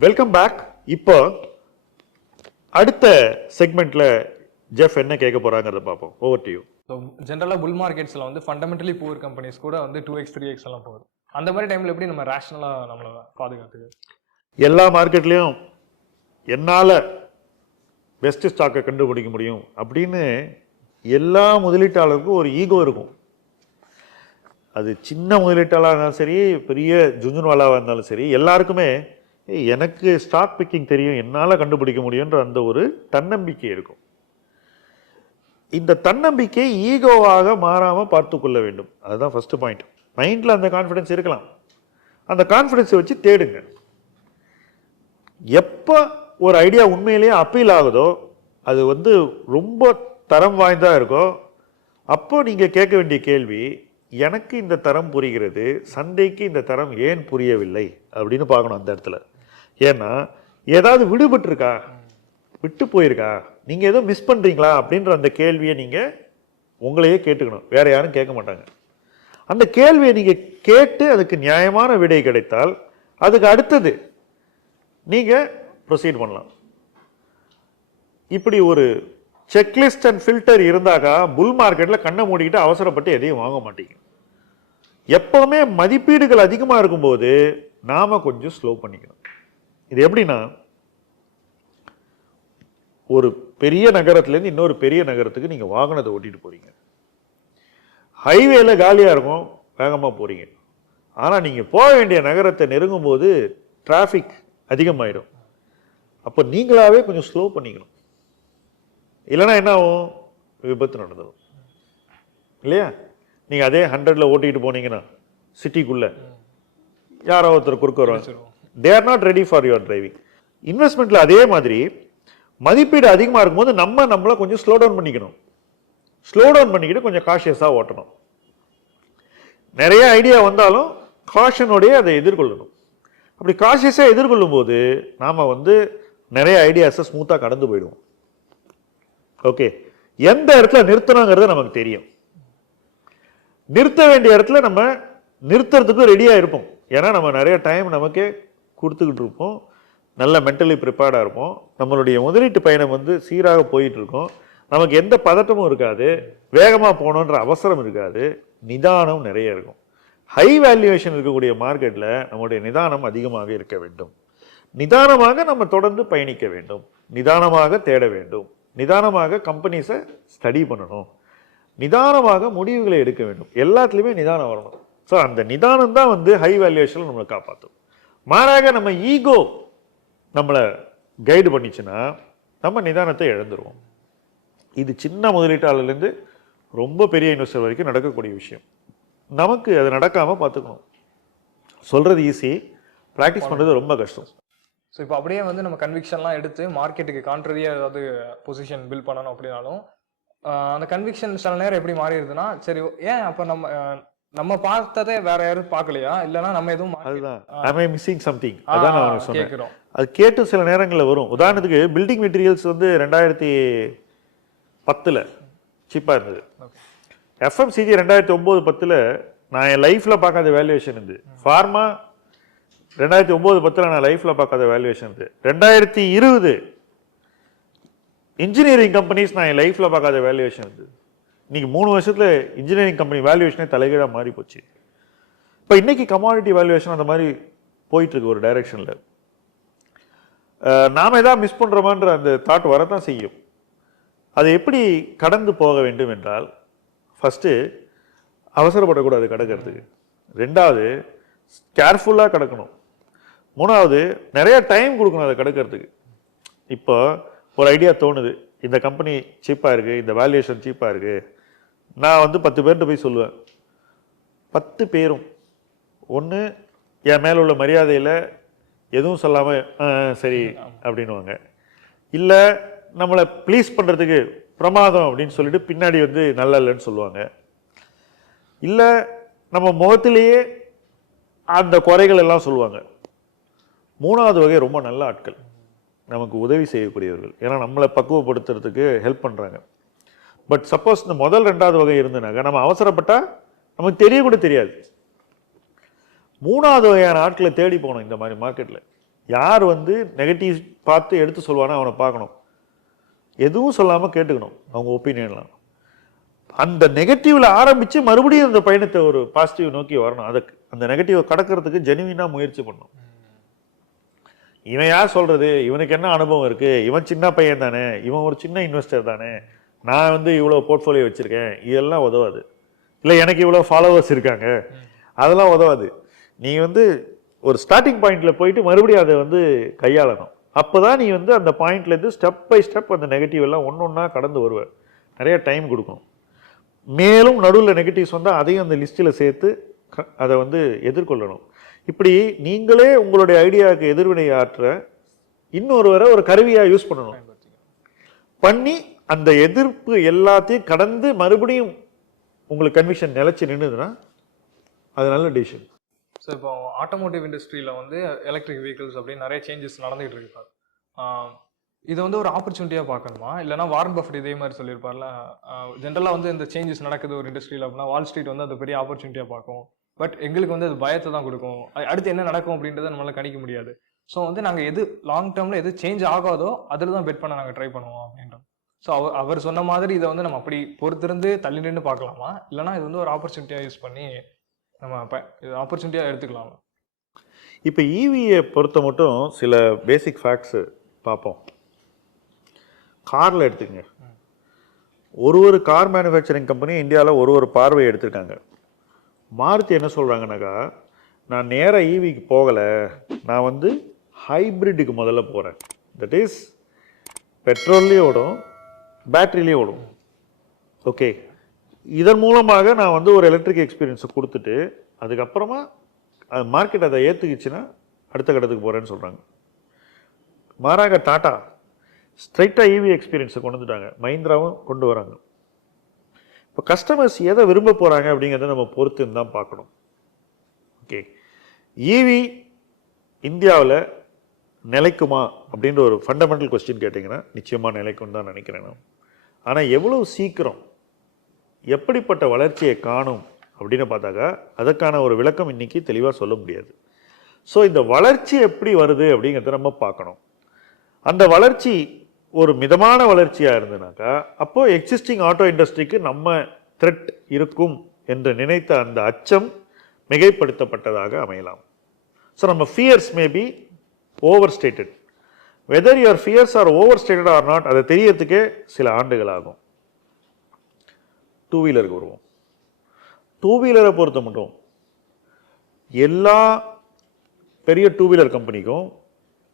Welcome back இப்போ அடுத்த செக்மெண்ட்ல Jeff என்ன கேட்க போறாங்கிறத பார்ப்போம். ஓவர் டு யூ ஸோ ஜென்ரலாக புல் மார்க்கெட்ஸில் வந்து ஃபண்டமெண்டலி புவர் கம்பெனிஸ் கூட வந்து டூ எக்ஸ் த்ரீ எக்ஸ் எல்லாம் போகுது. அந்த மாதிரி டைமில் எப்படி நம்ம ரேஷனலாக நம்மளை பாதுகாத்துக்கு எல்லா மார்க்கெட்லேயும் என்னால் பெஸ்ட் ஸ்டாக்கை கண்டுபிடிக்க முடியும் அப்படின்னு எல்லா முதலீட்டாளருக்கும் ஒரு ஈகோ இருக்கும். அது சின்ன முதலீட்டாளராக இருந்தாலும் சரி பெரிய ஜுஞ்சுன்வாலாவாக இருந்தாலும் சரி எல்லாருக்குமே "ஏய், எனக்கு ஸ்டாக் பிக்கிங் தெரியும். என்னால் கண்டுபிடிக்க முடியுன்ற அந்த ஒரு தன்னம்பிக்கை இருக்கும். இந்த தன்னம்பிக்கை ஈகோவாக மாறாமல் பார்த்து கொள்ள வேண்டும். அதுதான் ஃபஸ்ட்டு பாயிண்ட் மைண்டில் அந்த கான்ஃபிடென்ஸ் இருக்கலாம். அந்த கான்ஃபிடென்ஸை வச்சு தேடுங்க. எப்போ ஒரு ஐடியா உண்மையிலேயே அப்பீல் ஆகுதோ அது வந்து ரொம்ப தரம் வாய்ந்ததாக இருக்கோ அப்போ நீங்கள் கேட்க வேண்டிய கேள்வி எனக்கு இந்த தரம் புரிகிறது சந்தைக்கு இந்த தரம் ஏன் புரியவில்லை? அப்படின்னு பார்க்கணும் அந்த இடத்துல. ஏன்னா ஏதாவது விடுபட்டிருக்கா? விட்டு போயிருக்கா? நீங்கள் ஏதோ மிஸ் பண்ணுறீங்களா அப்படின்ற அந்த கேள்வியை நீங்கள் உங்களையே கேட்டுக்கணும். வேறு யாரும் கேட்க மாட்டாங்க. அந்த கேள்வியை நீங்கள் கேட்டு அதுக்கு நியாயமான விடை கிடைத்தால் அதுக்கு அடுத்தது நீங்கள் ப்ரொசீட் பண்ணலாம். இப்படி ஒரு செக்லிஸ்ட் அண்ட் ஃபில்டர் இருந்தாக்கா புல் மார்க்கெட்டில் கண்ணை மூடிக்கிட்டு அவசரப்பட்டு எதையும் வாங்க மாட்டீங்க. எப்போவுமே மதிப்பீடுகள் அதிகமாக இருக்கும்போது நாம் கொஞ்சம் ஸ்லோ பண்ணிக்கணும். இது எப்படின்னா ஒரு பெரிய நகரத்துலேருந்து இன்னொரு பெரிய நகரத்துக்கு நீங்கள் வாகனத்தை ஓட்டிட்டு போறீங்க. ஹைவேல காலியாக இருக்கும் வேகமாக போறீங்க. ஆனால் நீங்கள் போக வேண்டிய நகரத்தை நெருங்கும் போது டிராஃபிக் அதிகமாயிடும் அப்போ நீங்களாவே கொஞ்சம் ஸ்லோ பண்ணிக்கணும். இல்லைன்னா என்ன ஆகும்? விபத்து நடந்துடும் இல்லையா? நீங்கள் அதே ஹண்ட்ரட்ல ஓட்டிக்கிட்டு போனீங்கன்னா சிட்டிக்குள்ள யாரோ ஒருத்தர் குறுக்க வருவாங்க. They are not ready for your driving இன்வெஸ்ட்மெண்ட்டில் அதே மாதிரி மதிப்பீடு அதிகமாக இருக்கும்போது நம்ம நம்மளை கொஞ்சம் ஸ்லோ டவுன் பண்ணிக்கணும். ஸ்லோ டவுன் பண்ணிக்கிட்டு கொஞ்சம் காஷியஸாக ஓட்டணும். நிறைய ஐடியா வந்தாலும் காஷனோடய அதை எதிர்கொள்ளணும். அப்படி காஷியஸாக எதிர்கொள்ளும் போது நாம் வந்து நிறைய ஐடியாஸை ஸ்மூத்தாக கடந்து போயிடுவோம். ஓகே எந்த இடத்துல நிறுத்தணுங்கிறது நமக்கு தெரியும். நிறுத்த வேண்டிய இடத்துல நம்ம நிறுத்துறதுக்கு ரெடியாக இருப்போம். ஏன்னா நம்ம நிறைய டைம் நமக்கே கொடுத்துக்கிட்டு இருப்போம் நல்ல மென்டலி ப்ரிப்பேர்டாக இருப்போம். நம்மளுடைய முதலீட்டு பயணம் வந்து சீராக போயிட்டுருக்கோம். நமக்கு எந்த பதட்டமும் இருக்காது. வேகமாக போகணுன்ற அவசரம் இருக்காது. நிதானம் நிறைய இருக்கும். ஹை வேல்யூவேஷன் இருக்கக்கூடிய மார்க்கெட்டில் நம்முடைய நிதானம் அதிகமாக இருக்க வேண்டும். நிதானமாக நம்ம தொடர்ந்து பயணிக்க வேண்டும். நிதானமாக தேட வேண்டும். நிதானமாக கம்பெனிஸை ஸ்டடி பண்ணணும். நிதானமாக முடிவுகளை எடுக்க வேண்டும். எல்லாத்துலேயுமே நிதானம் வரணும். ஸோ அந்த நிதானம் தான் வந்து ஹை வேல்யூவேஷனில் நம்மளை காப்பாற்றும் மாறாக நம்ம ஈகோ நம்மளை கைடு பண்ணிச்சுன்னா நம்ம நிதானத்தை இழந்துருவோம். இது சின்ன முதலீட்டாளர்லேருந்து ரொம்ப பெரிய இன்வெஸ்டர் வரைக்கும் நடக்கக்கூடிய விஷயம். நமக்கு அது நடக்காமல் பார்த்துக்கணும். சொல்கிறது ஈஸி ப்ராக்டிஸ் பண்ணுறது ரொம்ப கஷ்டம். ஸோ இப்போ அப்படியே வந்து நம்ம கன்விக்ஷன்லாம் எடுத்து மார்க்கெட்டுக்கு கான்ட்ரரியாக ஏதாவது பொசிஷன் பில்ட் பண்ணணும் அப்படின்னாலும் அந்த கன்விக்ஷன் சில நேரம் எப்படி மாறிடுதுன்னா சரி ஏன் அப்போ நம்ம நம்ம பார்த்ததே வேற யாரும் பார்க்கலையா? இல்லைன்னா நம்ம எதுவும் அதுதான். ஐ மிஸ்ஸிங் சம்திங் அதான் நான் சொன்னேன். அது கேட்டு சில நேரங்களில் வரும். உதாரணத்துக்கு பில்டிங் மெட்டீரியல்ஸ் வந்து ரெண்டாயிரத்தி பத்தில் சீப்பாக இருந்தது. எஃப்எம்சிஜி ரெண்டாயிரத்தி ஒம்பது பத்தில் நான் என் லைஃப்பில் பார்க்காத வேல்யூவேஷன் இருந்து ஃபார்மா ரெண்டாயிரத்தி ஒம்பது பத்தில் நான் லைஃப்பில் பார்க்காத வேல்யூவேஷன் இருந்து ரெண்டாயிரத்தி இருபது இன்ஜினியரிங் கம்பெனிஸ் நான் என் லைஃப்பில் பார்க்காத வேல்யூவேஷன் இருந்து இன்றைக்கி மூணு வருஷத்தில் இன்ஜினியரிங் கம்பெனி வேல்யூவேஷனே தலைகீழாக மாறி போச்சு. இப்போ இன்றைக்கி கமாடிட்டி வேல்யூவேஷன் அந்த மாதிரி போயிட்டுருக்கு ஒரு டைரெக்ஷனில் நாம் எதாவது மிஸ் பண்ணுறோமான்ற அந்த தாட் வரத்தான் செய்யும். அதை எப்படி கடந்து போக வேண்டும் என்றால் ஃபஸ்ட்டு அவசரப்படக்கூடாது கடக்கிறதுக்கு. ரெண்டாவது கேர்ஃபுல்லாக கிடக்கணும். மூணாவது நிறைய டைம் கொடுக்கணும் அதை கடக்கிறதுக்கு. இப்போ ஒரு ஐடியா தோணுது. இந்த கம்பெனி சீப்பாக இருக்குது இந்த வேல்யூவேஷன் சீப்பாக இருக்குது நான் வந்து பத்து பேர்கிட்ட போய் சொல்லுவேன். பத்து பேரும். ஒன்று என் மேலே உள்ள மரியாதையில் எதுவும் சொல்லாமல் சரி அப்படின்னுவாங்க. இல்லை நம்மளை ப்ளீஸ் பண்ணுறதுக்கு பிரமாதம் அப்படின்னு சொல்லிட்டு பின்னாடி வந்து நல்லா இல்லைன்னு சொல்லுவாங்க. இல்லை நம்ம முகத்திலேயே அந்த குறைகள் எல்லாம் சொல்லுவாங்க. மூணாவது வகை ரொம்ப நல்ல ஆட்கள். நமக்கு உதவி செய்யக்கூடியவர்கள். ஏன்னா நம்மளை பக்குவப்படுத்துறதுக்கு ஹெல்ப் பண்ணுறாங்க பட் சப்போஸ் இந்த முதல் ரெண்டாவது வகை இருந்ததுனாக்கா நம்ம அவசரப்பட்டா நமக்கு தெரிய கூட தெரியாது. மூணாவது வகையான ஆட்களை தேடி போகணும் இந்த மாதிரி மார்க்கெட்டில் யார் வந்து நெகட்டிவ் பார்த்து எடுத்து சொல்லுவானோ அவனை பார்க்கணும். எதுவும் சொல்லாமல் கேட்டுக்கணும். அவங்க ஒப்பீனியன்லாம் அந்த நெகட்டிவில் ஆரம்பித்து மறுபடியும் அந்த பயணத்தை ஒரு பாசிட்டிவ் நோக்கி வரணும். அதுக்கு அந்த நெகட்டிவை கடக்கிறதுக்கு ஜெனுவினாக முயற்சி பண்ணணும். இவன் யார் சொல்கிறது இவனுக்கு என்ன அனுபவம் இருக்குது இவன் சின்ன பையன் தானே? இவன் ஒரு சின்ன இன்வெஸ்டர் தானே? நான் வந்து இவ்வளோ போர்ட்ஃபோலியோ வச்சிருக்கேன். இதெல்லாம் உதவாது. இல்லை எனக்கு இவ்வளோ ஃபாலோவர்ஸ் இருக்காங்க. அதெல்லாம் உதவாது. நீ வந்து ஒரு ஸ்டார்டிங் பாயிண்ட்ல போயிட்டு மறுபடியும் அதை வந்து கையாளணும். அப்பதான் நீ வந்து அந்த பாயிண்ட்ல இருந்து ஸ்டெப் பை ஸ்டெப் அந்த நெகட்டிவ் எல்லாம் ஒன்று ஒன்றா கடந்து வருவ. நிறைய டைம் கொடுக்கணும் மேலும் நடுவில் நெகட்டிவ்ஸ் வந்தால் அதையும் அந்த லிஸ்ட்டில் சேர்த்து க- அதை வந்து எதிர்கொள்ளணும். இப்படி நீங்களே உங்களுடைய ஐடியாவுக்கு எதிர்வினை ஆற்ற இன்னொருவரை ஒரு கருவியாக யூஸ் பண்ணணும். பண்ணி அந்த எதிர்ப்பு எல்லாத்தையும் கடந்து மறுபடியும் உங்களுக்கு கன்விக்ஷன் நிலைச்சி நின்றுதுன்னா அது நல்ல டிசிஷன் ஸோ இப்போ ஆட்டோமோட்டிவ் இண்டஸ்ட்ரியில் வந்து எலக்ட்ரிக் வெஹிக்கிள்ஸ் அப்படின்னு நிறைய சேஞ்சஸ் நடந்துகிட்டு இருக்கு. சார் இதை வந்து ஒரு ஆப்பர்ச்சுனிட்டியாக பார்க்கணுமா? இல்லைனா வாரன் பஃபட் இதே மாதிரி சொல்லியிருப்பார்ல ஜென்ரலாக வந்து இந்த சேஞ்சஸ் நடக்குது ஒரு இண்டஸ்ட்ரியில் அப்படின்னா வால் ஸ்ட்ரீட் வந்து அது பெரிய ஆப்பர்ச்சுனிட்டியாக பார்க்கும். பட் எங்களுக்கு வந்து அது பயத்தை தான் கொடுக்கும். அடுத்து என்ன நடக்கும் அப்படின்றத நம்மளால் கணிக்க முடியாது. ஸோ வந்து நாங்கள் எது லாங் டேர்மில் எது சேஞ்ச் ஆகாதோ அதில் தான் பெட் பண்ண நாங்கள் ட்ரை பண்ணுவோம் அப்படின்றோம் ஸோ அவர் அவர் சொன்ன மாதிரி இதை வந்து நம்ம அப்படி பொறுத்திருந்து தள்ளி நின்று பார்க்கலாமா? இல்லைனா இது வந்து ஒரு ஆப்பர்ச்சுனிட்டியாக யூஸ் பண்ணி நம்ம ப இது ஆப்பர்ச்சுனிட்டியாக எடுத்துக்கலாமா? இப்போ ஈவியை பொறுத்த மட்டும் சில பேசிக் ஃபேக்ட்ஸு பார்ப்போம். காரில் எடுத்துக்கங்க. ஒரு ஒரு கார் மேனுஃபேக்சரிங் கம்பெனி இந்தியாவில் ஒரு ஒரு பார்வை எடுத்திருக்காங்க. மாருதி என்ன சொல்கிறாங்கனாக்கா நான் நேராக ஈவிக்கு போகலை நான் வந்து ஹைப்ரிட்டுக்கு முதல்ல போகிறேன் தட் இஸ் பெட்ரோல்லையும் ஓடும் ஓடும். ஓகே. இதன் மூலமாக நான் வந்து ஒரு எலக்ட்ரிக் எக்ஸ்பீரியன்ஸை கொடுத்துட்டு அதுக்கப்புறமா அது மார்க்கெட் அதை ஏற்றுக்குச்சுன்னா அடுத்த கட்டத்துக்கு போகிறேன்னு சொல்கிறாங்க மாறாக டாட்டா ஸ்ட்ரைட்டாக இவி எக்ஸ்பீரியன்ஸை கொண்டு வந்துட்டாங்க. மஹிந்திராவும் கொண்டு வராங்க. இப்போ கஸ்டமர்ஸ் எதை விரும்ப போகிறாங்க அப்படிங்கிறத நம்ம பொறுத்து தான் பார்க்கணும். ஓகே. ஈவி இந்தியாவில் நிலைக்குமா அப்படின்ற ஒரு ஃபண்டமெண்டல் கொஸ்டின் கேட்டிங்கன்னா நிச்சயமாக நிலைக்கும் தான் நினைக்கிறேன் நான். ஆனால் எவ்வளவு சீக்கிரம் எப்படிப்பட்ட வளர்ச்சியை காணும் அப்படின்னு பார்த்தாக்கா அதற்கான ஒரு விளக்கம் இன்னைக்கு தெளிவாக சொல்ல முடியாது. ஸோ இந்த வளர்ச்சி எப்படி வருது அப்படிங்கிறத நம்ம பார்க்கணும். அந்த வளர்ச்சி ஒரு மிதமான வளர்ச்சியாக இருந்ததுனாக்கா அப்போது எக்ஸிஸ்டிங் ஆட்டோ இண்டஸ்ட்ரிக்கு நம்ம த்ரெட் இருக்கும் என்று நினைத்த அந்த அச்சம் மிகைப்படுத்தப்பட்டதாக அமையலாம். ஸோ நம்ம fears maybe over stated whether your fears are over stated or not அதை தெரியறதுக்கே சில ஆண்டுகள் ஆகும் டூ வீலருக்கு வருவோம். டூ வீலரை பொறுத்த மட்டும் எல்லா பெரிய டூ வீலர் கம்பெனிக்கும்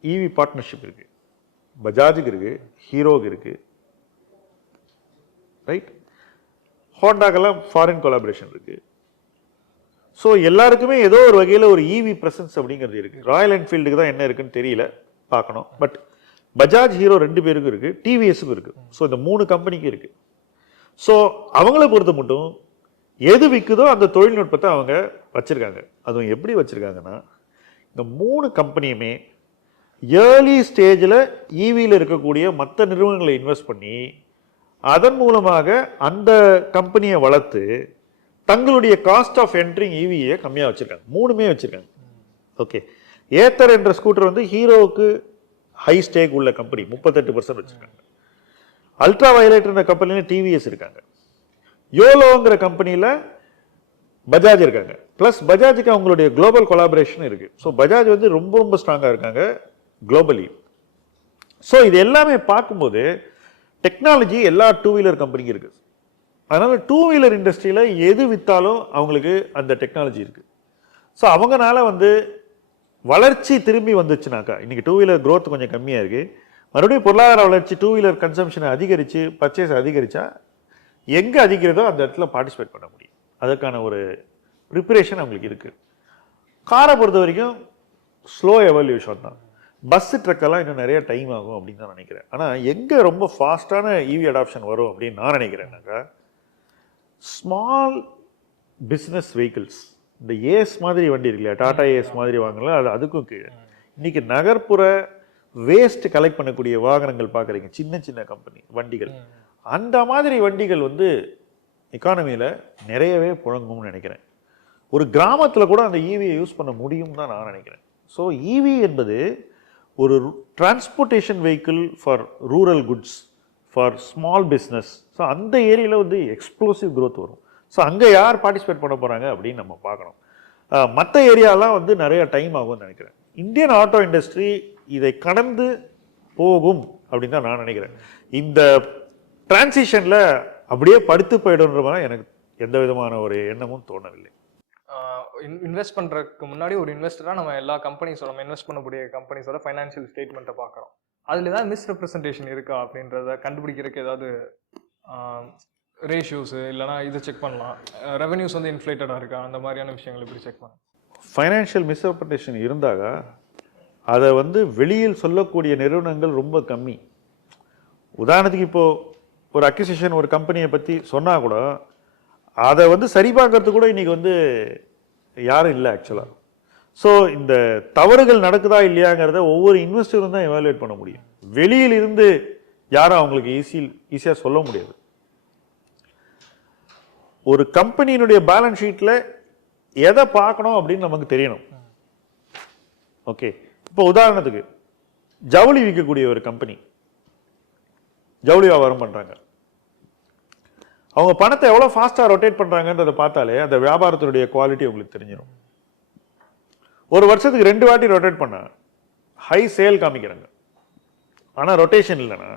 இவி பார்ட்னர்ஷிப் இருக்குது பஜாஜுக்கு இருக்குது ஹீரோக்கு இருக்குது ரைட் ஹோண்டாக்கெல்லாம் ஃபாரின் கொலாபரேஷன் இருக்குது ஸோ எல்லாருக்குமே ஏதோ ஒரு வகையில் ஒரு ஈவி ப்ரெசன்ஸ் அப்படிங்கிறது இருக்குது ராயல் என்ஃபீல்டுக்கு தான் என்ன இருக்குன்னு தெரியல. பார்க்கணும். பட் பஜாஜ் ஹீரோ ரெண்டு பேருக்கும் இருக்குது டிவிஎஸ்க்கும் இருக்குது ஸோ இந்த மூணு கம்பெனிக்கும் இருக்குது ஸோ அவங்கள பொறுத்த மட்டும் எது விற்குதோ அந்த தொழில்நுட்பத்தை அவங்க வச்சுருக்காங்க. அதுவும் எப்படி வச்சுருக்காங்கன்னா இந்த மூணு கம்பெனியுமே ஏர்லி ஸ்டேஜில் ஈவியில் இருக்கக்கூடிய மற்ற நிறுவனங்களை இன்வெஸ்ட் பண்ணி அதன் மூலமாக அந்த கம்பெனியை வளர்த்து தங்களுடைய காஸ்ட் ஆஃப் e என்ட்ரிங் ஈவியை கம்மியாக வச்சுருக்காங்க. மூணுமே வச்சுருக்காங்க. ஓகே ஏத்தர் என்ற ஸ்கூட்டர் வந்து ஹீரோவுக்கு ஹை ஸ்டேக் உள்ள கம்பெனி முப்பத்தெட்டு பர்சன்ட் வச்சிருக்காங்க. அல்ட்ரா வயலட்ன்ற கம்பெனியில் டிவிஎஸ் இருக்காங்க. யோலோங்கிற கம்பெனியில் பஜாஜ் இருக்காங்க. ப்ளஸ் பஜாஜுக்கு அவங்களுடைய குளோபல் கொலாபரேஷன் இருக்கு. ஸோ பஜாஜ் வந்து ரொம்ப ரொம்ப ஸ்ட்ராங்காக இருக்காங்க குளோபலி ஸோ இது எல்லாமே பார்க்கும்போது டெக்னாலஜி எல்லா டூ வீலர் கம்பெனிக்கும் இருக்குது அதனால் டூ வீலர் இண்டஸ்ட்ரியில் எது விற்றாலும் அவங்களுக்கு அந்த டெக்னாலஜி இருக்குது ஸோ அவங்கனால வந்து வளர்ச்சி திரும்பி வந்துச்சுனாக்கா இன்னைக்கு டூ வீலர் க்ரோத் கொஞ்சம் கம்மியாக இருக்குது மறுபடியும் பொருளாதார வளர்ச்சி டூ வீலர் கன்சம்ஷனை அதிகரித்து பர்ச்சேஸ் அதிகரித்தா எங்கே அதிகிறதோ அந்த இடத்துல பார்ட்டிசிபேட் பண்ண முடியும். அதுக்கான ஒரு ப்ரிப்பரேஷன் அவங்களுக்கு இருக்குது காரை பொறுத்த வரைக்கும் ஸ்லோ எவல்யூஷன் தான். பஸ் ட்ரக்கெல்லாம் இன்னும் நிறைய டைம் ஆகும் அப்படின்னு தான் நினைக்கிறேன். ஆனால் எங்கே ரொம்ப ஃபாஸ்ட்டான இவி அடாப்ஷன் வரும் அப்படின்னு நான் நினைக்கிறேன்னாக்கா ஸ்மால் பிஸ்னஸ் வெஹிக்கிள்ஸ் இந்த ஏஸ் மாதிரி வண்டி இருக்கு இல்லையா டாடா ஏஸ் மாதிரி வாங்கல அது அதுக்கும் கீழே. இன்னைக்கு நகர்ப்புற வேஸ்ட் கலெக்ட் பண்ணக்கூடிய வாகனங்கள் பார்க்குறீங்க சின்ன சின்ன கம்பெனி வண்டிகள். அந்த மாதிரி வண்டிகள் வந்து எக்கானமியில் நிறையவே புழங்கும்னு நினைக்கிறேன். ஒரு கிராமத்தில் கூட அந்த ஈவியை யூஸ் பண்ண முடியும் தான் நான் நினைக்கிறேன். ஸோ ஈவி என்பது ஒரு transportation vehicle for rural goods for small business so அந்த ஏரியாவில் வந்து எக்ஸ்ப்ளோசிவ் growth வரும். ஸோ அங்கே யார் பார்ட்டிசிபேட் பண்ண போகிறாங்க அப்படின்னு நம்ம பார்க்கணும். மற்ற ஏரியாலாம் வந்து நிறைய டைம் ஆகும்னு நினைக்கிறேன். இந்தியன் ஆட்டோ இண்டஸ்ட்ரி இதை கடந்து போகும் அப்படின்னு தான் நான் நினைக்கிறேன். இந்த டிரான்சிஷனில் அப்படியே படுத்து போயிடுன்ற மாதிரி எனக்கு எந்த விதமான ஒரு எண்ணமும் தோணவில்லை. இன்வெஸ்ட் பண்ணுறதுக்கு முன்னாடி ஒரு இன்வெஸ்டராக நம்ம எல்லா கம்பெனிஸோட நம்ம இன்வெஸ்ட் பண்ணக்கூடிய கம்பெனிஸோட ஃபைனான்சியல் ஸ்டேட்மெண்ட்டை பார்க்குறோம் அதில் ஏதாவது மிஸ் ரெப்ரஸன்டேஷன் இருக்கா அப்படின்றத கண்டுபிடிக்கிறதுக்கு ஏதாவது ரேஷியோஸு இல்லைனா இதை செக் பண்ணலாம். ரெவன்யூஸ் வந்து இன்ஃப்ளேட்டடாக இருக்கா? அந்த மாதிரியான விஷயங்கள் எப்படி செக் பண்ணலாம். ஃபைனான்ஷியல் மிஸ்ரெப்ரேஷன் இருந்தாக அதை வந்து வெளியில் சொல்லக்கூடிய நிறுவனங்கள் ரொம்ப கம்மி. உதாரணத்துக்கு இப்போது ஒரு அக்யூசிஷன் ஒரு கம்பெனியை பற்றி சொன்னால் கூட அதை வந்து சரி பார்க்கறதுக்கு கூட இன்றைக்கி வந்து யாரும் இல்லை ஆக்சுவலாக ஸோ இந்த தவறுகள் நடக்குதா இல்லையாங்கிறத ஒவ்வொரு இன்வெஸ்டரும் தான் எவாலுவேட் பண்ண முடியும். வெளியில் இருந்து யாரும் அவங்களுக்கு ஈஸி ஈஸியாக சொல்ல முடியாது. ஒரு கம்பெனியினுடைய பேலன்ஸ் ஷீட்டில் எதை பார்க்கணும் அப்படின்னு நமக்கு தெரியணும். ஓகே இப்போ உதாரணத்துக்கு ஜவுளி விற்கக்கூடிய ஒரு கம்பெனி. ஜவுளி வியாபாரம் பண்ணுறாங்க அவங்க பணத்தை எவ்வளோ ஃபாஸ்ட்டாக ரொட்டேட் பண்ணுறாங்கன்றதை பார்த்தாலே அந்த வியாபாரத்தினுடைய குவாலிட்டி உங்களுக்கு தெரிஞ்சிடும் ஒரு வருஷத்துக்கு ரெண்டு வாட்டி ரொட்டேட் பண்ண ஹை சேல் காமிக்கிறாங்க. ஆனால் ரொட்டேஷன் இல்லைன்னா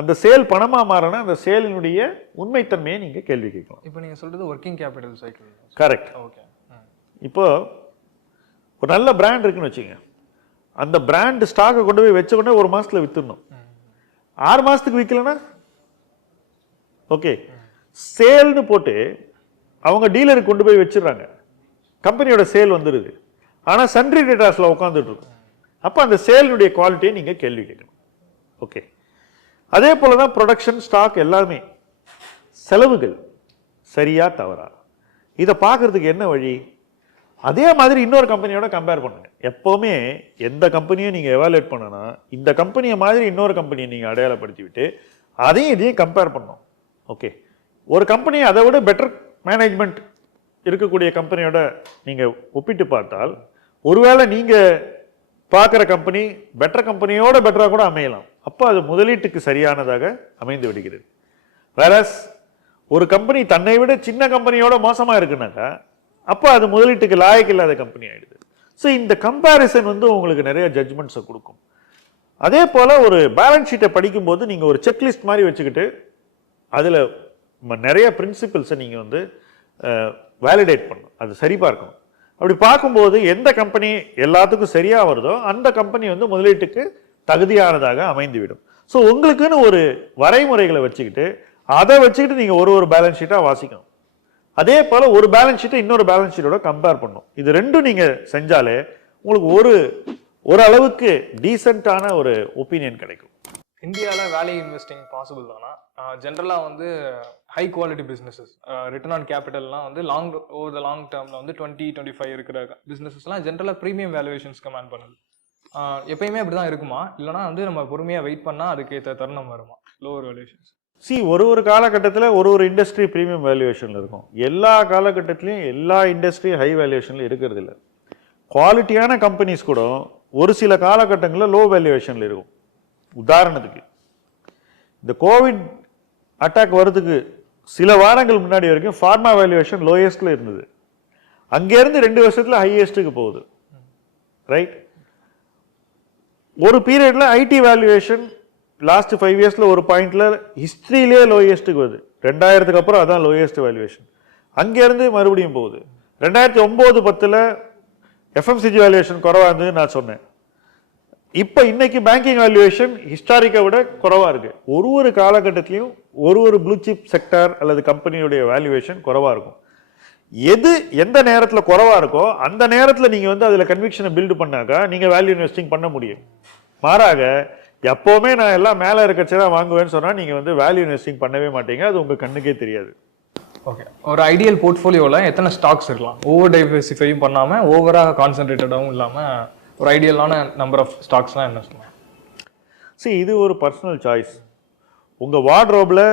அந்த சேல் பணமாக மாறினா அந்த சேலினுடைய உண்மைத்தன்மையை நீங்கள் கேள்வி கேட்கலாம். இப்போ நீங்க சொல்றது working capital cycle correct okay இப்போ ஒரு நல்ல பிராண்ட் இருக்குன்னு வச்சுங்க அந்த பிராண்ட் ஸ்டாக்கை கொண்டு போய் வச்ச உடனே ஒரு மாசத்துல வித்துடணும். ஆறு மாசத்துக்கு விற்கலன்னா ஓகே சேல்னு போட்டு அவங்க டீலருக்கு கொண்டு போய் வச்சிடுறாங்க. கம்பெனியோட சேல் வந்துடுது ஆனா சன்ட்ரி டேட்டாஸ்ல உட்காந்துட்டு இருக்கும். அப்போ அந்த சேலினுடைய குவாலிட்டியை நீங்க கேள்வி கேட்கணும். ஓகே அதே போல தான் ப்ரொடக்ஷன் ஸ்டாக் எல்லாமே. செலவுகள் சரியா தவறா. இதை பார்க்கறதுக்கு என்ன வழி? அதே மாதிரி இன்னொரு கம்பெனியோட கம்பேர் பண்ணுங்க. எப்போவுமே எந்த கம்பெனியும் நீங்கள் எவாலுவேட் பண்ணனா இந்த கம்பெனியை மாதிரி இன்னொரு கம்பெனியை நீங்கள் அடையாளப்படுத்தி விட்டு அதையும் இதையும் கம்பேர் பண்ணோம் ஓகே ஒரு கம்பெனி அதை விட பெட்டர் மேனேஜ்மெண்ட் இருக்கக்கூடிய கம்பெனியோட நீங்கள் ஒப்பிட்டு பார்த்தால் ஒருவேளை நீங்கள் பார்க்குற கம்பெனி பெட்டர் கம்பெனியோட பெட்டராக கூட அமையலாம். அப்போ அது முதலீட்டுக்கு சரியானதாக அமைந்து விடுகிறது. வேறஸ் ஒரு கம்பெனி தன்னை விட சின்ன கம்பெனியோட மோசமாக இருக்குனாக்கா அப்போ அது முதலீட்டுக்கு லாயக்கு இல்லாத கம்பெனி ஆகிடுது ஸோ இந்த கம்பேரிசன் வந்து உங்களுக்கு நிறைய ஜட்ஜ்மெண்ட்ஸை கொடுக்கும். அதே போல் ஒரு பேலன்ஸ் ஷீட்டை படிக்கும்போது நீங்கள் ஒரு செக்லிஸ்ட் மாதிரி வச்சுக்கிட்டு அதில் நிறைய பிரின்சிபிள்ஸை நீங்கள் வந்து வேலிடேட் பண்ணணும். அது சரிபார்க்கணும் அப்படி பார்க்கும்போது எந்த கம்பெனி எல்லாத்துக்கும் சரியாக வருதோ அந்த கம்பெனி வந்து முதலீட்டுக்கு தகுதியானதாக அமைந்துவிடும். ஸோ உங்களுக்குன்னு ஒரு வரைமுறைகளை வச்சுக்கிட்டு அதை வச்சுக்கிட்டு நீங்கள் ஒரு ஒரு பேலன்ஸ் ஷீட்டாக வாசிக்கணும். அதே போல் ஒரு பேலன்ஸ் ஷீட்டை இன்னொரு பேலன்ஸ் ஷீட்டோட கம்பேர் பண்ணும் இது ரெண்டும் நீங்கள் செஞ்சாலே உங்களுக்கு ஒரு ஓரளவுக்கு டீசெண்டான ஒரு ஒப்பீனியன் கிடைக்கும். இந்தியாவில் வேல்யூ இன்வெஸ்டிங் பாசிபிள் தானா? ஜென்ரலாக வந்து high quality businesses return on கேபிட்டல்லாம் வந்து லாங் ஓவர் த லாங் டேர்மில் வந்து டுவெண்ட்டி டுவெண்ட்டி ஃபைவ் இருக்கிற பிஸ்னஸஸ்லாம் ஜென்ரலாக ப்ரீமியம் வேல்யூவேஷன்ஸ் கமெண்ட் பண்ணுது. எப்பயுமே அப்படி தான் இருக்குமா? இல்லைனா வந்து நம்ம பொறுமையாக வெயிட் பண்ணால் அதுக்கேற்ற தருணம் வருமா? லோவர் வேல்யூவேஷன்ஸ் சி ஒரு ஒரு காலகட்டத்தில் ஒரு ஒரு இண்டஸ்ட்ரி ப்ரீமியம் வேல்யூவேஷனில் இருக்கும். எல்லா காலகட்டத்திலையும் எல்லா இண்டஸ்ட்ரி ஹை வேல்யூவேஷனில் இருக்கிறது இல்லை. குவாலிட்டியான கம்பெனிஸ் கூட ஒரு சில காலகட்டங்களில் லோ வேல்யூவேஷனில் இருக்கும். உதாரணத்துக்கு இந்த கோவிட் அட்டாக் வர்றதுக்கு சில வாரங்கள் முன்னாடி வரைக்கும் ஃபார்மா வேல்யூவேஷன் லோயஸ்ட்டில் இருந்தது. அங்கேருந்து ரெண்டு வருஷத்தில் ஹையஸ்ட்டுக்கு போகுது. ரைட் ஒரு பீரியடில் ஐடி வேல்யூவேஷன் லாஸ்ட் ஃபைவ் இயர்ஸில் ஒரு பாயிண்டில் ஹிஸ்ட்ரியிலே லோயஸ்ட்டுக்கு வருது. ரெண்டாயிரத்துக்கு அப்புறம் அதான் லோயஸ்ட் வேல்யூவேஷன் அங்கேருந்து மறுபடியும் போகுது. ரெண்டாயிரத்தி ஒம்பது பத்தில் எஃப்எம்சிஜி வேல்யூவேஷன் குறவாக இருந்ததுன்னு நான் சொன்னேன். இப்போ இன்னைக்கு பேங்கிங் வேல்யூவேஷன் ஹிஸ்டாரிக்கை விட குறவா இருக்கு. ஒரு ஒரு காலகட்டத்திலையும் ஒரு ஒரு ப்ளூ சிப் செக்டார் அல்லது கம்பெனியுடைய வேல்யூவேஷன் குறவா இருக்கும். எது எந்த நேரத்தில் குறவா இருக்கோ அந்த நேரத்தில் நீங்கள் வந்து அதில் கன்விக்ஷனை பில்டு பண்ணாக்கா நீங்கள் வேல்யூ இன்வெஸ்டிங் பண்ண முடியும். மாறாக எப்போவுமே நான் எல்லாம் மேலே இருக்கச்சே தான் வாங்குவேன்னு சொன்னால் நீங்கள் வந்து வேல்யூ இன்வெஸ்டிங் பண்ணவே மாட்டீங்க. அது உங்கள் கண்ணுக்கே தெரியாது. ஓகே ஒரு ஐடியல் போர்ட்ஃபோலியோவில் எத்தனை ஸ்டாக்ஸ் இருக்கலாம்? ஓவர் டைவர்சிஃபையும் பண்ணாமல் ஓவராக கான்சென்ட்ரேட்டடாகவும் இல்லாமல் ஒரு ஐடியலான நம்பர் ஆஃப் ஸ்டாக்ஸ்லாம் என்ன சொல்லுங்கள் சரி இது ஒரு பர்சனல் சாய்ஸ் உங்கள் வார்ட்ரோப்பில்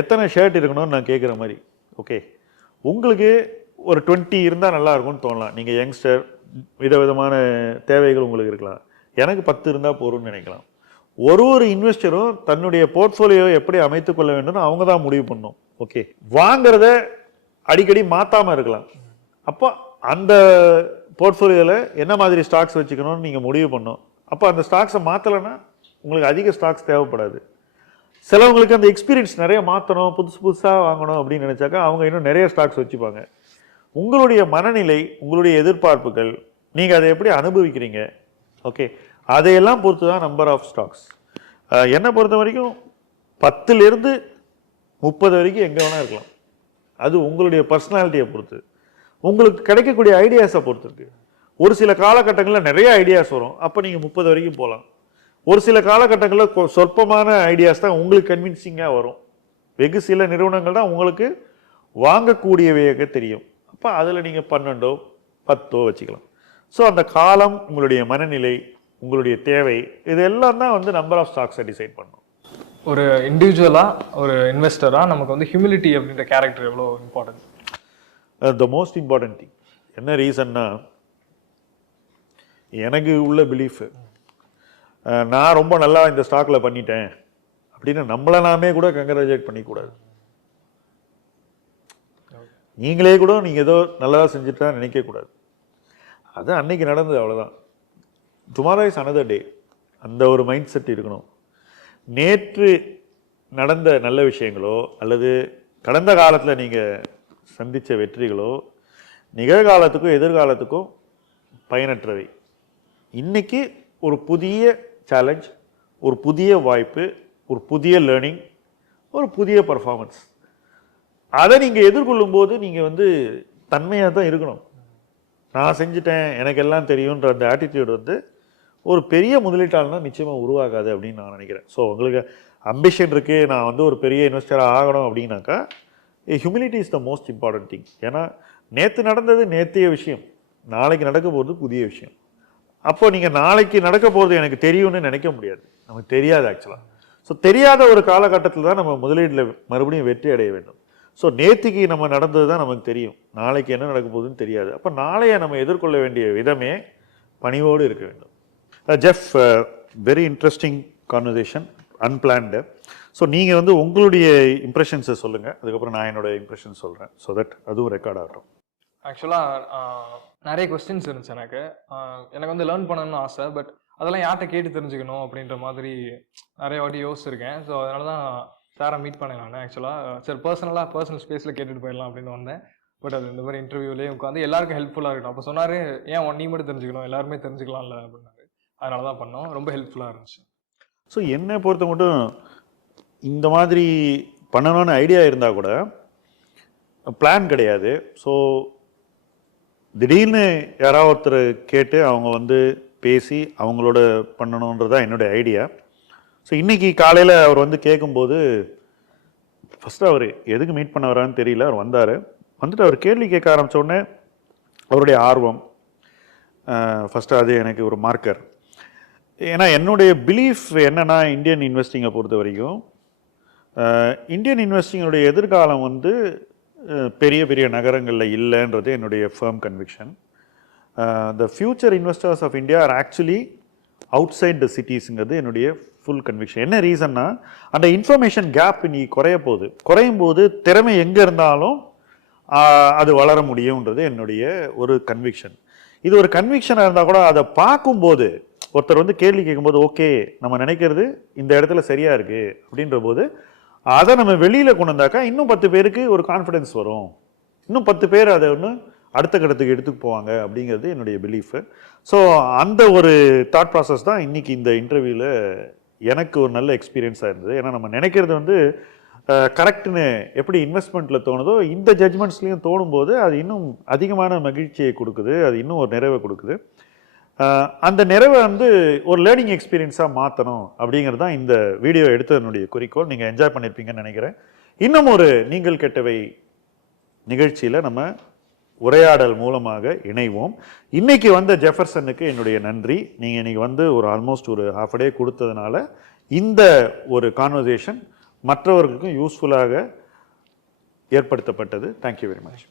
எத்தனை ஷர்ட் இருக்கணும்னு நான் கேட்குற மாதிரி ஓகே உங்களுக்கு ஒரு டுவெண்ட்டி இருந்தால் நல்லா இருக்கும்னு தோணலாம். நீங்கள் யங்ஸ்டர் விதவிதமான தேவைகள் உங்களுக்கு இருக்கலாம். எனக்கு பத்து இருந்தால் போகிறோம்னு நினைக்கலாம். ஒரு ஒரு இன்வெஸ்டரும் தன்னுடைய போர்ட்ஃபோலியோ எப்படி அமைத்து கொள்ள வேண்டும்னு அவங்க தான் முடிவு பண்ணும் ஓகே வாங்கிறத அடிக்கடி மாற்றாமல் இருக்கலாம். அப்போ அந்த போர்ட்ஃபோலியோவில் என்ன மாதிரி ஸ்டாக்ஸ் வச்சுக்கணும்னு நீங்கள் முடிவு பண்ணும் அப்போ அந்த ஸ்டாக்ஸை மாற்றலைன்னா உங்களுக்கு அதிக ஸ்டாக்ஸ் தேவைப்படாது. சிலவங்களுக்கு அந்த எக்ஸ்பீரியன்ஸ் நிறைய மாற்றணும் புதுசு புதுசாக வாங்கணும் அப்படின்னு நினச்சாக்கா அவங்க இன்னும் நிறைய ஸ்டாக்ஸ் வச்சுப்பாங்க. உங்களுடைய மனநிலை உங்களுடைய எதிர்பார்ப்புகள் நீங்கள் அதை எப்படி அனுபவிக்கிறீங்க? ஓகே. அதையெல்லாம் பொறுத்து தான் நம்பர் ஆஃப் ஸ்டாக்ஸ் என்னை பொறுத்த வரைக்கும் பத்துலேருந்து முப்பது வரைக்கும் எங்கே வேணால் இருக்கலாம். அது உங்களுடைய பர்சனாலிட்டியை பொறுத்து. உங்களுக்கு கிடைக்கக்கூடிய ஐடியாஸை பொறுத்து இருக்கு ஒரு சில காலகட்டங்களில் நிறைய ஐடியாஸ் வரும். அப்போ நீங்கள் முப்பது வரைக்கும் போகலாம். ஒரு சில காலகட்டங்களில் கொ- சொற்பமான ஐடியாஸ் தான் உங்களுக்கு கன்வின்சிங்காக வரும். வெகு சில நிறுவனங்கள் தான் உங்களுக்கு வாங்கக்கூடியவையாக தெரியும். அப்போ அதில் நீங்கள் பன்னெண்டோ பத்தோ வச்சுக்கலாம். ஸோ அந்த காலம் உங்களுடைய மனநிலை உங்களுடைய தேவை இது எல்லாம் தான் வந்து நம்பர் ஆஃப் ஸ்டாக்ஸை டிசைட் பண்ணும். ஒரு இண்டிவிஜுவலாக ஒரு இன்வெஸ்டராக நமக்கு வந்து ஹியூமிலிட்டி அப்படின்ற கேரக்டர் எவ்வளோ important the most important thing என்ன ரீசன்னா எனக்கு உள்ள பிலீஃபு நான் ரொம்ப நல்லா இந்த ஸ்டாக்கில் பண்ணிட்டேன். அப்படின்னு நம்மளை நாமே கூட கங்க்ராச்சுலேட் பண்ணிக்கூடாது. நீங்களே கூட நீங்கள் ஏதோ நல்லா செஞ்சுட்டா நினைக்கக்கூடாது. அது அன்னைக்கு நடந்தது அவ்வளோதான் டுமாரோ இஸ் அனதர் டே அந்த ஒரு மைண்ட் செட் இருக்கணும். நேற்று நடந்த நல்ல விஷயங்களோ அல்லது கடந்த காலத்தில் நீங்கள் சந்தித்த வெற்றிகளோ நிகழ்காலத்துக்கும் எதிர்காலத்துக்கும் பயனற்றவை. இன்றைக்கி ஒரு புதிய சேலஞ்ச் ஒரு புதிய வாய்ப்பு ஒரு புதிய லேர்னிங் ஒரு புதிய பர்ஃபார்மன்ஸ் அதை நீங்கள் எதிர்கொள்ளும் போது நீங்கள் வந்து தன்மையாக தான் இருக்கணும். நான் செஞ்சுட்டேன் எனக்கு எல்லாம் தெரியுன்ற அந்த ஆட்டிடியூட் வந்து ஒரு பெரிய முதலீட்டாளனா நிச்சயமாக உருவாகாது அப்படின்னு நான் நினைக்கிறேன். ஸோ உங்களுக்கு அம்பிஷன் இருக்குது நான் வந்து ஒரு பெரிய இன்வெஸ்டராக ஆகணும் அப்படின்னாக்கா humility is the most important thing ஏன்னா நேற்று நடந்தது நேற்றைய விஷயம். நாளைக்கு நடக்க போகிறது புதிய விஷயம். அப்போ நீங்கள் நாளைக்கு நடக்க போகிறது எனக்கு தெரியும்னு நினைக்க முடியாது. நமக்கு தெரியாது ஆக்சுவலாக ஸோ தெரியாத ஒரு காலகட்டத்தில் தான் நம்ம முதலீட்டில் மறுபடியும் வெற்றி அடைய வேண்டும். ஸோ நேற்றுக்கு நம்ம நடந்தது தான் நமக்கு தெரியும். நாளைக்கு என்ன நடக்க போகுதுன்னு தெரியாது. அப்போ நாளைய நம்ம எதிர்கொள்ள வேண்டிய விதமே பணிவோடு இருக்க வேண்டும். Jeff very interesting conversation unplanned so நீங்கள் வந்து உங்களுடைய இம்ப்ரெஷன்ஸை சொல்லுங்கள் அதுக்கப்புறம் நான் என்னோட இம்ப்ரெஷன் சொல்கிறேன் ஸோ தட் அதுவும் ரெக்கார்ட் ஆகட்டும். ஆக்சுவலாக நிறைய கொஸ்டின்ஸ் இருந்துச்சு எனக்கு. எனக்கு வந்து லேர்ன் பண்ணணும்னு ஆசை பட் அதெல்லாம் யார்கிட்ட கேட்டு தெரிஞ்சுக்கணும் அப்படின்ற மாதிரி நிறைய வாட்டி யோசிச்சிருக்கேன். ஸோ அதனால தான் சாரை மீட் பண்ணேன் நான் ஆக்சுவலாக சரி பர்சனலாக பர்சனல் ஸ்பேஸில் கேட்டுட்டு போயிடலாம் அப்படின்னு வந்தேன். பட் அது இந்த மாதிரி இன்டர்வியூலேயே உட்காந்து எல்லாருக்கும் ஹெல்ப்ஃபுல்லாக இருக்கட்டும். அப்போ சொன்னார் ஏன் உன் நீ மட்டும் தெரிஞ்சுக்கணும்? எல்லாருமே தெரிஞ்சுக்கலாம்ல அப்படின்னாரு. அதனால தான் பண்ணோம். ரொம்ப ஹெல்ப்ஃபுல்லாக இருந்துச்சு. ஸோ என்னை பொறுத்த மட்டும் இந்த மாதிரி பண்ணணும்னு ஐடியா இருந்தால் கூட பிளான் கிடையாது. ஸோ திடீர்னு யாராவது ஒருத்தர் கேட்டு அவங்க வந்து பேசி அவங்களோட பண்ணணுன்றது தான் என்னுடைய ஐடியா ஸோ இன்றைக்கி காலையில் அவர் வந்து கேட்கும்போது ஃபஸ்ட்டு அவர் எதுக்கு மீட் பண்ண வரான்னு தெரியல அவர் வந்தார். வந்துட்டு அவர் கேள்வி கேட்க ஆரம்பிச்ச உடனே அவருடைய ஆர்வம் ஃபஸ்ட்டு அது எனக்கு ஒரு மார்க்கர் ஏன்னா என்னுடைய பிலீஃப் என்னன்னா இந்தியன் இன்வெஸ்டிங்கை பொறுத்த வரைக்கும் இந்தியன் இன்வெஸ்டிங்கோடைய எதிர்காலம் வந்து பெரிய பெரிய நகரங்களில் இல்லைன்றது என்னுடைய firm conviction the future investors of India are actually outside the சிட்டிஸுங்கிறது என்னுடைய ஃபுல் கன்விக்ஷன் என்ன ரீசன்னா அந்த இன்ஃபர்மேஷன் கேப் நீ குறைய போகுது. குறையும் போது திறமை எங்கே இருந்தாலும் அது வளர முடியுன்றது என்னுடைய ஒரு கன்விக்ஷன் இது ஒரு கன்விக்ஷனாக இருந்தால் கூட அதை பார்க்கும்போது ஒருத்தர் வந்து கேள்வி கேட்கும்போது ஓகே நம்ம நினைக்கிறது இந்த இடத்துல சரியாக இருக்குது அப்படின்ற போது அதை நம்ம வெளியில் கொண்டு வந்தாக்கா இன்னும் பத்து பேருக்கு ஒரு கான்ஃபிடென்ஸ் வரும். இன்னும் பத்து பேர் அதை ஒன்று அடுத்த கட்டத்துக்கு எடுத்துக்கு போவாங்க அப்படிங்கிறது என்னுடைய பிலீஃபு ஸோ அந்த ஒரு தாட் ப்ராசஸ் தான் இன்னைக்கு இந்த இன்டர்வியூவில் எனக்கு ஒரு நல்ல எக்ஸ்பீரியன்ஸாக இருந்தது. ஏன்னா நம்ம நினைக்கிறது வந்து கரெக்டுன்னு எப்படி இன்வெஸ்ட்மெண்ட்டில் தோணுதோ இந்த ஜட்ஜ்மெண்ட்ஸ்லேயும் தோணும்போது அது இன்னும் அதிகமான மகிழ்ச்சியை கொடுக்குது. அது இன்னும் ஒரு நிறைவை கொடுக்குது. அந்த நிறைவை வந்து ஒரு லேர்னிங் எக்ஸ்பீரியன்ஸாக மாற்றணும் அப்படிங்கிறது தான் இந்த வீடியோ எடுத்ததனுடைய குறிக்கோள். நீங்கள் என்ஜாய் பண்ணியிருப்பீங்கன்னு நினைக்கிறேன். இன்னும் ஒரு நீங்கள் கெட்டவை நிகழ்ச்சியில் நம்ம உரையாடல் மூலமாக இணைவோம். இன்னைக்கு வந்த ஜெஃபர்சனுக்கு என்னுடைய நன்றி. நீங்கள் இன்றைக்கி வந்து ஒரு ஆல்மோஸ்ட் ஒரு ஹாஃப் டே கொடுத்ததுனால இந்த ஒரு கான்வர்சேஷன் மற்றவர்களுக்கும் யூஸ்ஃபுல்லாக ஏற்படுத்தப்பட்டது. Thank you very much